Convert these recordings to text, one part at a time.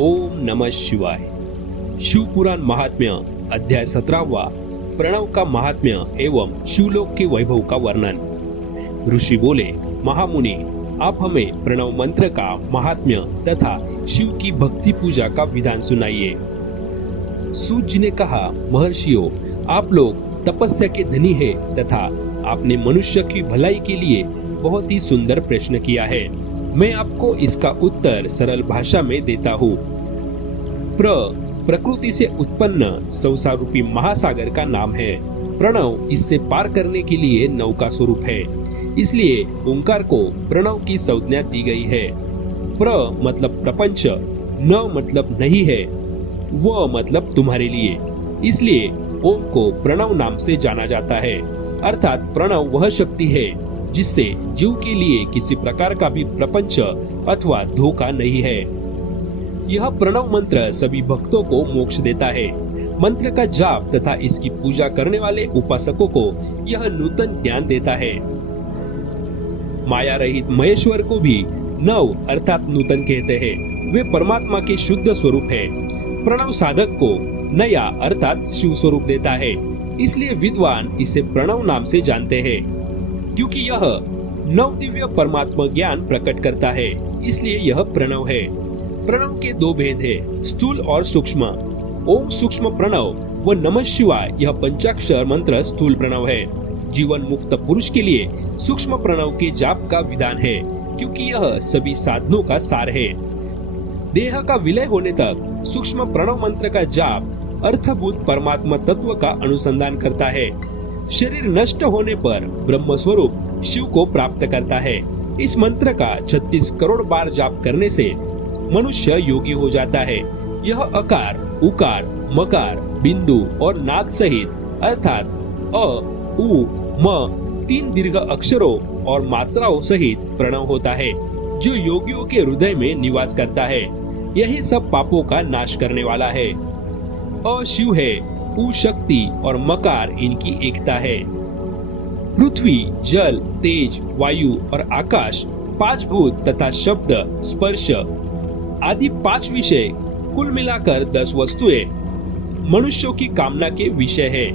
ओम नमः शिवाय। शिव पुराण महात्म्य अध्याय 17वां प्रणव का महात्म्य एवं शिवलोक के वैभव का वर्णन। ऋषि बोले, महामुनि, आप हमें प्रणव मंत्र का महात्म्य तथा शिव की भक्ति पूजा का विधान सुनाइए। सूत जी ने कहा, महर्षियों, आप लोग तपस्या के धनी हैं तथा आपने मनुष्य की भलाई के लिए बहुत ही सुंदर प्रश्न किया है। मैं आपको इसका उत्तर सरल भाषा में देता हूँ। प्रकृति से उत्पन्न संसार रूपी महासागर का नाम है। प्रणव इससे पार करने के लिए नौका स्वरूप है, इसलिए ओंकार को प्रणव की संज्ञा दी गई है। प्र मतलब प्रपंच, न मतलब नहीं है, व मतलब तुम्हारे लिए, इसलिए ओम को प्रणव नाम से जाना जाता है। अर्थात प्रणव वह शक्ति है जिससे जीव के लिए किसी प्रकार का भी प्रपंच अथवा धोखा नहीं है। यह प्रणव मंत्र सभी भक्तों को मोक्ष देता है। मंत्र का जाप तथा इसकी पूजा करने वाले उपासकों को यह नूतन ज्ञान देता है। माया रहित महेश्वर को भी नव अर्थात नूतन कहते हैं। वे परमात्मा के शुद्ध स्वरूप है। प्रणव साधक को नया अर्थात शिव स्वरूप देता है, इसलिए विद्वान इसे प्रणव नाम से जानते हैं। क्योंकि यह नव दिव्य परमात्मा ज्ञान प्रकट करता है, इसलिए यह प्रणव है। प्रणव के दो भेद है, स्थूल और सूक्ष्म। ओम सूक्ष्म प्रणव व नमः शिवाय यह पंचाक्षर मंत्र स्थूल प्रणव है। जीवन मुक्त पुरुष के लिए सूक्ष्म प्रणव के जाप का विधान है, क्योंकि यह सभी साधनों का सार है। देह का विलय होने तक सूक्ष्म प्रणव मंत्र का जाप अर्थभूत परमात्मा तत्व का अनुसंधान करता है। शरीर नष्ट होने पर ब्रह्म स्वरूप शिव को प्राप्त करता है। इस मंत्र का 36 करोड़ बार जाप करने से मनुष्य योगी हो जाता है। यह अकार, उकार, मकार, बिंदु और नाद सहित अर्थात अ, उ, म 3 दीर्घ अक्षरों और मात्राओं सहित प्रणव होता है, जो योगियों के हृदय में निवास करता है। यही सब पापों का नाश करने वाला है। अ शिव है, उ शक्ति और मकार इनकी एकता है। पृथ्वी, जल, तेज, वायु और आकाश 5 भूत तथा शब्द, स्पर्श आदि 5 विषय, कुल मिलाकर 10 वस्तुएं मनुष्यों की कामना के विषय है।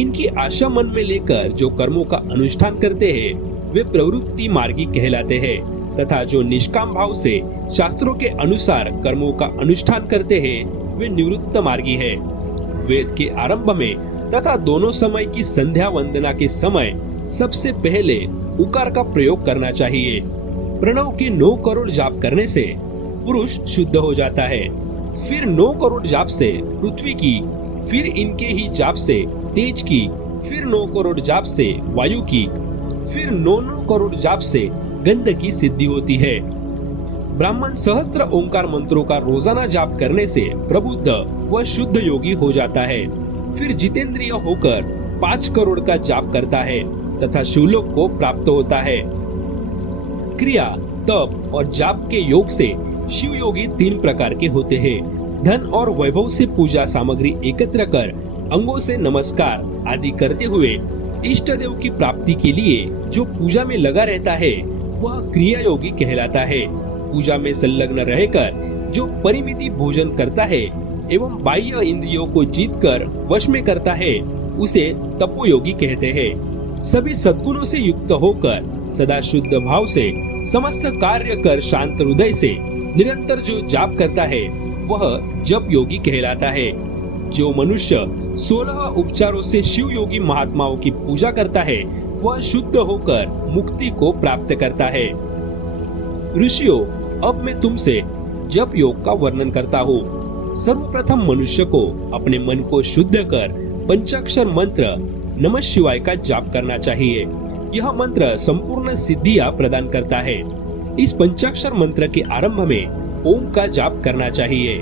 इनकी आशा मन में लेकर जो कर्मों का अनुष्ठान करते हैं वे प्रवृत्ति मार्गी कहलाते हैं, तथा जो निष्काम भाव से शास्त्रों के अनुसार कर्मों का अनुष्ठान करते हैं वे निवृत्त मार्गी है। वेद के आरंभ में तथा दोनों समय की संध्या वंदना के समय सबसे पहले उकार का प्रयोग करना चाहिए। प्रणव के 9 करोड़ जाप करने से पुरुष शुद्ध हो जाता है। फिर 9 करोड़ जाप से पृथ्वी की, फिर इनके ही जाप से तेज की, फिर 9 करोड़ जाप से वायु की, फिर 9 करोड़ जाप से गंध की सिद्धि होती है। ब्राह्मण सहस्त्र ओंकार मंत्रों का रोजाना जाप करने से प्रबुद्ध व शुद्ध योगी हो जाता है। फिर जितेंद्रिय होकर 5 करोड़ का जाप करता है तथा शिवलोक को प्राप्त होता है। क्रिया, तप और जाप के योग से शिव योगी 3 प्रकार के होते हैं। धन और वैभव से पूजा सामग्री एकत्र कर अंगों से नमस्कार आदि करते हुए इष्ट देव की प्राप्ति के लिए जो पूजा में लगा रहता है वह क्रिया योगी कहलाता है। पूजा में संलग्न रहकर जो परिमिति भोजन करता है एवं बाह्य इंद्रियों को जीतकर वश में करता है उसे तपोयोगी कहते हैं। सभी सद्गुणों से युक्त होकर सदा शुद्ध भाव से समस्त कार्य कर शांत हृदय से निरंतर जो जाप करता है वह जप योगी कहलाता है। जो मनुष्य 16 उपचारों से शिव योगी महात्माओं की पूजा करता है वह शुद्ध होकर मुक्ति को प्राप्त करता है। ऋषियों, अब मैं तुमसे जप योग का वर्णन करता हूँ। सर्वप्रथम मनुष्य को अपने मन को शुद्ध कर पंचाक्षर मंत्र नमः शिवाय का जाप करना चाहिए। यह मंत्र संपूर्ण सिद्धियां प्रदान करता है। इस पंचाक्षर मंत्र के आरंभ में ओम का जाप करना चाहिए।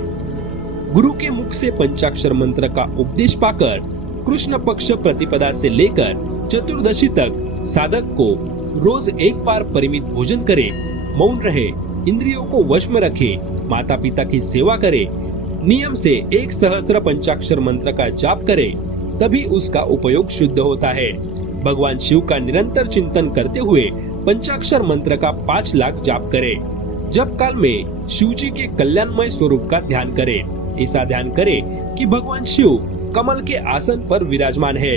गुरु के मुख से पंचाक्षर मंत्र का उपदेश पाकर कृष्ण पक्ष प्रतिपदा से लेकर चतुर्दशी तक साधक को रोज एक बार परिमित भोजन करे, मौन रहे, इंद्रियों को वश में रखे, माता पिता की सेवा करे, नियम से 1 सहस्त्र पंचाक्षर मंत्र का जाप करे, तभी उसका उपयोग शुद्ध होता है। भगवान शिव का निरंतर चिंतन करते हुए पंचाक्षर मंत्र का 5 लाख जाप करे। जप काल में शिव जी के कल्याणमय स्वरूप का ध्यान करें। ऐसा ध्यान करें कि भगवान शिव कमल के आसन पर विराजमान है।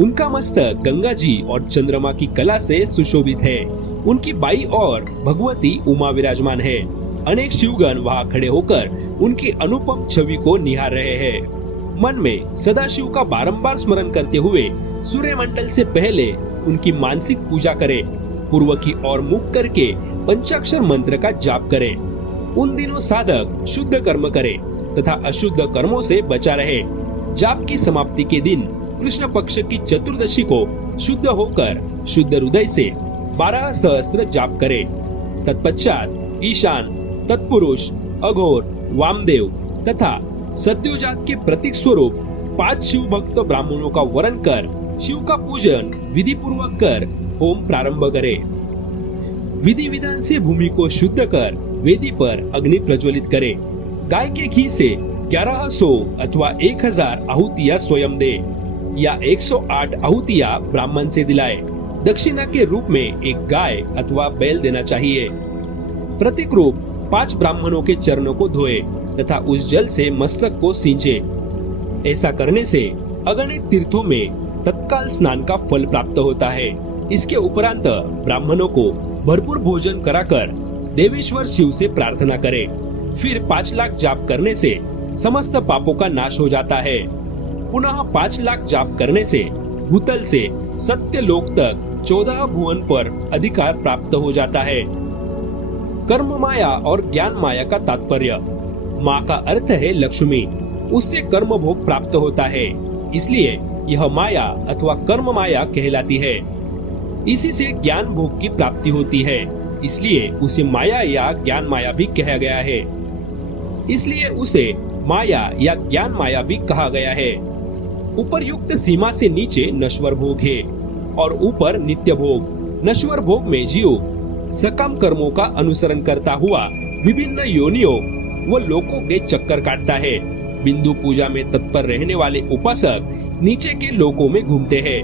उनका मस्तक गंगा जी और चंद्रमा की कला से सुशोभित है। उनकी बाई ओर भगवती उमा विराजमान है। अनेक शिवगण वहां खड़े होकर उनकी अनुपम छवि को निहार रहे हैं। मन में सदाशिव का बारंबार स्मरण करते हुए सूर्य मंडल से पहले उनकी मानसिक पूजा करें। पूर्व की ओर मुख करके पंचाक्षर मंत्र का जाप करें। उन दिनों साधक शुद्ध कर्म करे तथा अशुद्ध कर्मों से बचा रहे। जाप की समाप्ति के दिन कृष्ण पक्ष की चतुर्दशी को शुद्ध होकर शुद्ध हृदय से 12 सहस्त्र जाप करे। तत्पश्चात ईशान, तत्पुरुष, अघोर, वामदेव तथा सद्योजात के प्रतीक स्वरूप 5 शिव भक्त ब्राह्मणों का वरण कर शिव का पूजन विधि पूर्वक कर होम प्रारंभ करे। विधि विधान से भूमि को शुद्ध कर वेदी पर अग्नि प्रज्वलित करे। गाय के घी से 1100 अथवा 1000 आहुतियां स्वयं दे या 108 आहुतियां ब्राह्मण से दिलाए। दक्षिणा के रूप में एक गाय अथवा बैल देना चाहिए। प्रतीक रूप 5 ब्राह्मणों के चरणों को धोए तथा उस जल से मस्तक को सींचे। ऐसा करने से अगणित तीर्थों में तत्काल स्नान का फल प्राप्त होता है। इसके उपरांत ब्राह्मणों को भरपूर भोजन कराकर देवेश्वर शिव से प्रार्थना करें। फिर 5 लाख जाप करने से समस्त पापों का नाश हो जाता है। पुनः 5 लाख जाप करने से भूतल से सत्य लोक तक 14 भुवन पर अधिकार प्राप्त हो जाता है। कर्म माया और ज्ञान माया का तात्पर्य। माँ का अर्थ है लक्ष्मी, उससे कर्म भोग प्राप्त होता है, इसलिए यह माया अथवा कर्म माया कहलाती है। इसी से ज्ञान भोग की प्राप्ति होती है, इसलिए उसे माया या ज्ञान माया भी कहा गया है। इसलिए उसे माया या ज्ञान माया भी कहा गया है। उपरयुक्त सीमा से नीचे नश्वर भोग है और ऊपर नित्य भोग। नश्वर भोग में जीव सकाम कर्मों का अनुसरण करता हुआ विभिन्न योनियों व लोकों के चक्कर काटता है। बिंदु पूजा में तत्पर रहने वाले उपासक नीचे के लोकों में घूमते हैं।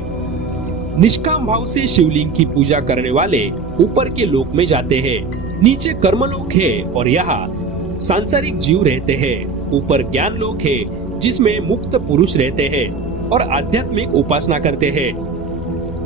निष्काम भाव से शिवलिंग की पूजा करने वाले ऊपर के लोक में जाते हैं। नीचे कर्मलोक है और यहाँ सांसारिक जीव रहते हैं। ऊपर ज्ञान लोक है जिसमें मुक्त पुरुष रहते हैं और आध्यात्मिक उपासना करते हैं।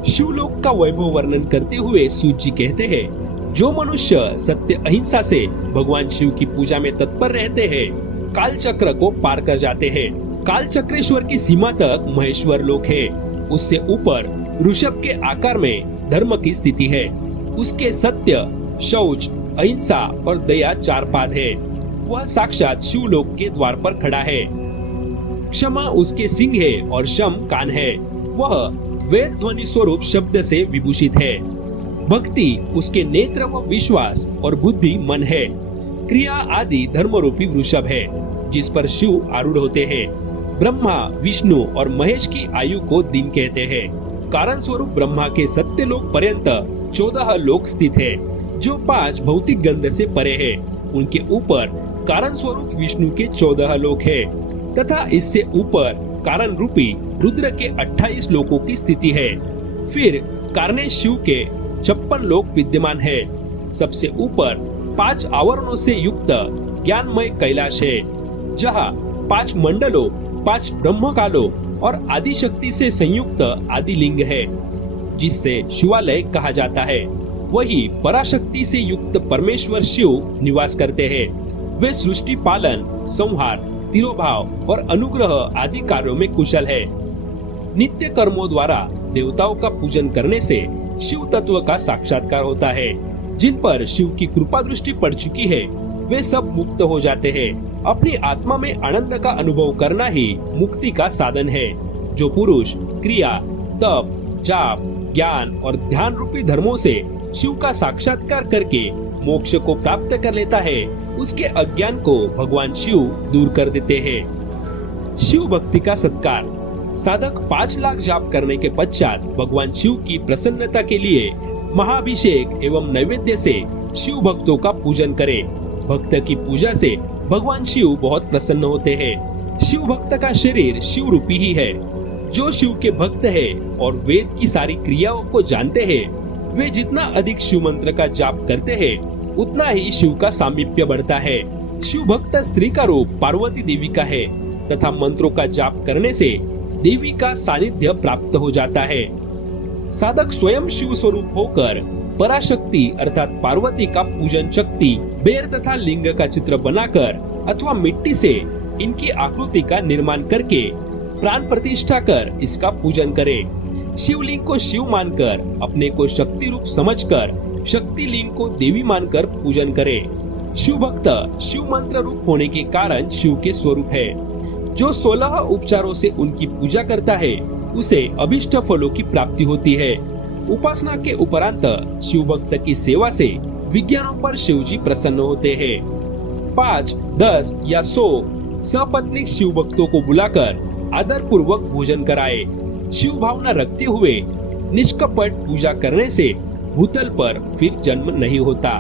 शिवलोक का वैभव वर्णन करते हुए सूत जी कहते हैं, जो मनुष्य सत्य अहिंसा से भगवान शिव की पूजा में तत्पर रहते हैं, काल चक्र को पार कर जाते हैं। काल चक्रेश्वर की सीमा तक महेश्वर लोक है। उससे ऊपर ऋषभ के आकार में धर्म की स्थिति है। उसके सत्य, शौच, अहिंसा और दया 4 पाद है। वह साक्षात शिवलोक के द्वार पर खड़ा है। क्षमा उसके सिंह है और शम कान है। वह वेद ध्वनि स्वरूप शब्द से विभूषित है। भक्ति उसके नेत्र व विश्वास और बुद्धि मन है। क्रिया आदि धर्म रूपी वृषभ है जिस पर शिव आरूढ़ होते हैं। ब्रह्मा, विष्णु और महेश की आयु को दिन कहते हैं। कारण स्वरूप ब्रह्मा के सत्य लोक पर्यंत 14 लोक स्थित है जो 5 भौतिक गंध से परे है। उनके ऊपर कारण स्वरूप विष्णु के 14 लोक है तथा इससे ऊपर कारण रूपी रुद्र के 28 लोकों की स्थिति है। फिर कार्नेश शिव के 56 लोक विद्यमान है। सबसे ऊपर 5 आवरणों से युक्त ज्ञानमय कैलाश है जहाँ 5 मंडलों, 5 ब्रह्मकालों और आदि शक्ति से संयुक्त आदि लिंग है जिससे शिवालय कहा जाता है। वही पराशक्ति से युक्त परमेश्वर शिव निवास करते हैं। वे सृष्टि पालन, संहार, तिरोभाव और अनुग्रह आदि कार्यों में कुशल है। नित्य कर्मों द्वारा देवताओं का पूजन करने से शिव तत्व का साक्षात्कार होता है। जिन पर शिव की कृपा दृष्टि पड़ चुकी है वे सब मुक्त हो जाते हैं। अपनी आत्मा में आनंद का अनुभव करना ही मुक्ति का साधन है। जो पुरुष क्रिया, तप, जाप, ज्ञान और ध्यान रूपी धर्मों से शिव का साक्षात्कार करके मोक्ष को प्राप्त कर लेता है, उसके अज्ञान को भगवान शिव दूर कर देते हैं। शिव भक्ति का सत्कार। साधक 5 लाख जाप करने के पश्चात भगवान शिव की प्रसन्नता के लिए महाभिषेक एवं नैवेद्य से शिव भक्तों का पूजन करे। भक्त की पूजा से भगवान शिव बहुत प्रसन्न होते हैं। शिव भक्त का शरीर शिव रूपी ही है। जो शिव के भक्त है और वेद की सारी क्रियाओं को जानते हैं, वे जितना अधिक शिव मंत्र का जाप करते हैं उतना ही शिव का सामीप्य बढ़ता है। शिव भक्त स्त्री का रूप पार्वती देवी का है तथा मंत्रों का जाप करने से देवी का सानिध्य प्राप्त हो जाता है। साधक स्वयं शिव स्वरूप होकर पराशक्ति अर्थात पार्वती का पूजन शक्ति बेर तथा लिंग का चित्र बनाकर अथवा मिट्टी से इनकी आकृति का निर्माण करके प्राण प्रतिष्ठा कर इसका पूजन करे। शिवलिंग को शिव मानकर अपने को शक्ति रूप समझकर शक्ति लिंग को देवी मानकर पूजन करे। शिव भक्त शिव मंत्र रूप होने के कारण शिव के स्वरूप है। जो 16 उपचारों से उनकी पूजा करता है उसे अभिष्ट फलों की प्राप्ति होती है। उपासना के उपरांत शिव भक्त की सेवा से विज्ञानों पर शिव जी प्रसन्न होते हैं। 5, 10 या 100 सपत्नीक शिव भक्तों को बुलाकर आदर पूर्वक भोजन कराए। शिव भावना रखते हुए निष्कपट पूजा करने से भूतल पर फिर जन्म नहीं होता।